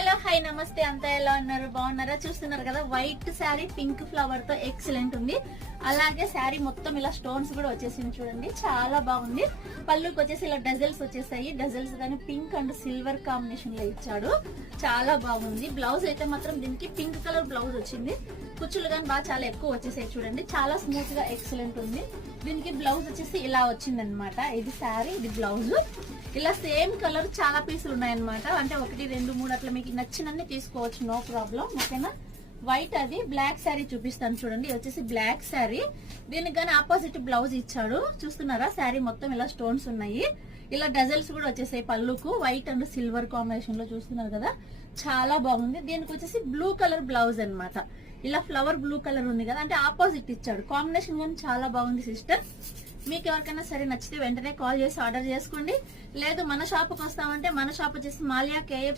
Hello hi నమస్తే, అంతా ఎలా ఉన్నారు? బాగున్నారా? చూస్తున్నారు కదా, వైట్ శారీ పింక్ ఫ్లవర్ తో ఎక్సలెంట్ ఉంది. అలాగే శారీ మొత్తం ఇలా స్టోన్స్ కూడా వచ్చేసింది చూడండి, చాలా బాగుంది. పళ్ళుకి వచ్చేసి ఇలా డజల్స్ వచ్చేసాయి. డజల్స్ కానీ పింక్ అండ్ సిల్వర్ కాంబినేషన్ లో ఇచ్చాడు, చాలా బాగుంది. బ్లౌజ్ అయితే మాత్రం దీనికి పింక్ కలర్ బ్లౌజ్ వచ్చింది. కుచ్చులు కానీ బాగా చాలా ఎక్కువ వచ్చేసాయి చూడండి, చాలా స్మూత్ గా ఎక్సలెంట్ ఉంది. దీనికి బ్లౌజ్ వచ్చేసి ఇలా వచ్చింది అనమాట. ఇది శారీ, ఇది బ్లౌజ్. ఇలా సేమ్ కలర్ చాలా పీసులు ఉన్నాయన్నమాట. అంటే 1, 2, 3 అట్లా మీకు నచ్చినన్ని తీసుకోవచ్చు, నో ప్రాబ్లం. ఓకేనా? వైట్ అది బ్లాక్ శారీ చూపిస్తాను చూడండి. వచ్చేసి బ్లాక్ శారీ, దీనికి కానీ ఆపోజిట్ బ్లౌజ్ ఇచ్చాడు. చూస్తున్నారా, శారీ మొత్తం ఇలా స్టోన్స్ ఉన్నాయి. ఇలా డజల్స్ కూడా వచ్చేసాయి పళ్ళుకు. వైట్ అండ్ సిల్వర్ కాంబినేషన్ లో చూస్తున్నారు కదా, చాలా బాగుంది. దీనికి వచ్చేసి బ్లూ కలర్ బ్లౌజ్ అన్నమాట. ఇలా ఫ్లవర్ బ్లూ కలర్ ఉంది కదా, అంటే ఆపోజిట్ ఇచ్చాడు. కాంబినేషన్ కానీ చాలా బాగుంది సిస్టర్. మీకు ఎవరికైనా సరే నచ్చితే వెంటనే కాల్ చేసి ఆర్డర్ చేసుకోండి. లేదు మన షాప్కి వస్తామంటే మన షాప్ వచ్చేసి మాల్యా కేఎఫ్